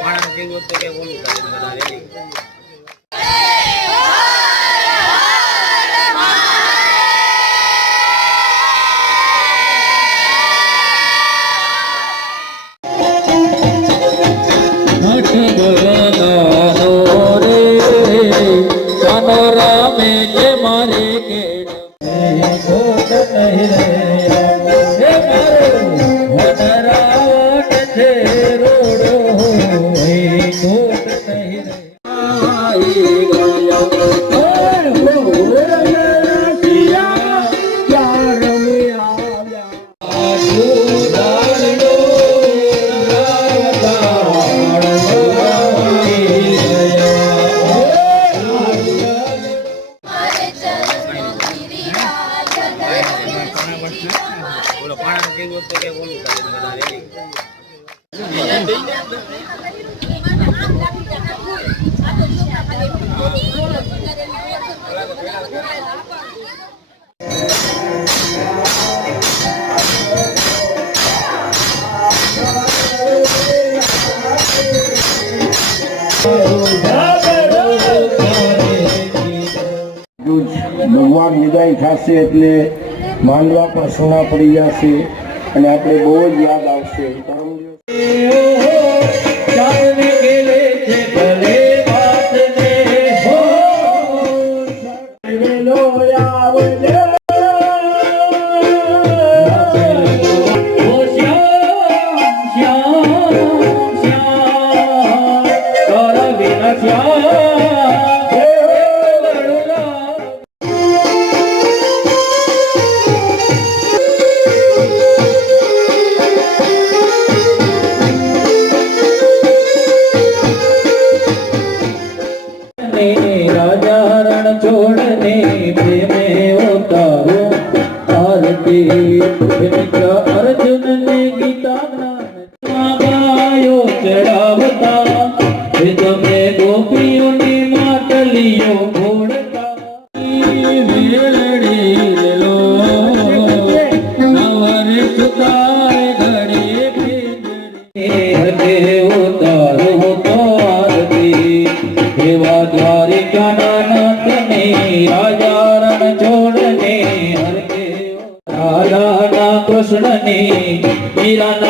પાણા જેવું તો કે બોલું બધા રેડી પાણા જેવું તો કે બોલું બધા રેડી ભગવાન વિદાય થશે એટલે માંડવા પર સોના પડી જશે અને આપણે બહુ જ યાદ આવશે छोड़ने प्रेमे उतारो आरती अर्जुन ने गीता गायो चढ़ावता તમે ગોપીઓની માટલીઓ ઘોડતા મેળડી લો નવર સુતાય ઘડે ઉતારો તો આરતી એવા દ્વારિકાના નાથને રાજા છોડને હરકે રાધા કૃષ્ણને મીરાના